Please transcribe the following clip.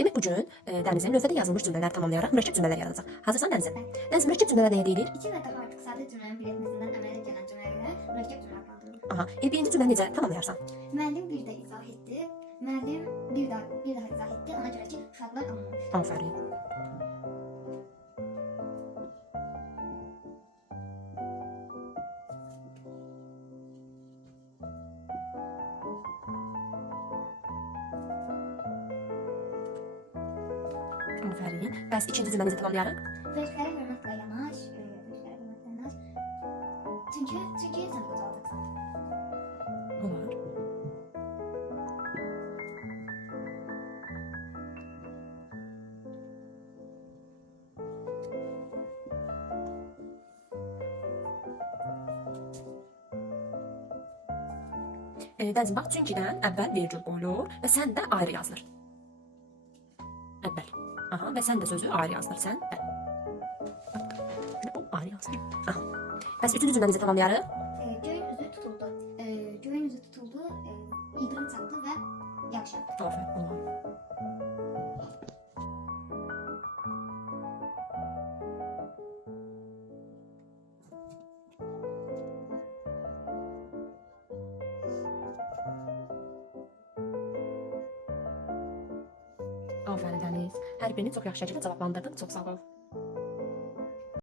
Demek bugün Dənizin lövhədə yazılmış cümlələri tamamlayaraq mürəkkəb cümlələr yaradacaq. Hazırsan Dənizim? Dəniz, mürəkkəb cümlələr nəyə deyilir? İki və daha artıq sadə cümlənin birləşməsindən əmələ gələn cümlələrə mürəkkəb cümlə adlandırılır. Aha. Birinci cümlə necə tamamlayarsan? Müəllim bir də izah etdi. Müəllim bir daha izah etdi. Ona görə ki, uşaqlar anlamış. Aferin. Aferin. Bəs ikinci cümlə necə tamamlayarıq? Böyüklərə hörmətlə yanaş. Böyüklərə hörmətlə yanaş. Çünki sən qoca olacaqsan. Olar. Dənizim, bax, çünkidən əvvəl vergül qoyulur və sən də ayrı yazılır. Əvvəl. Aha, və sən də sözü ayrı yazılır. Sən də. Bu ayrı yazılır. Aha. Bəs üçüncü cümlə necə tamamlayarıq? Göyün üzü tutuldu. Göyün üzü tutuldu. İldırım çaktı və yağış yağdı. Aferin. Olar. Aferin Dəniz. Hər birini çox yaxşı şəkildə cavablandırdın. Çox sağ ol.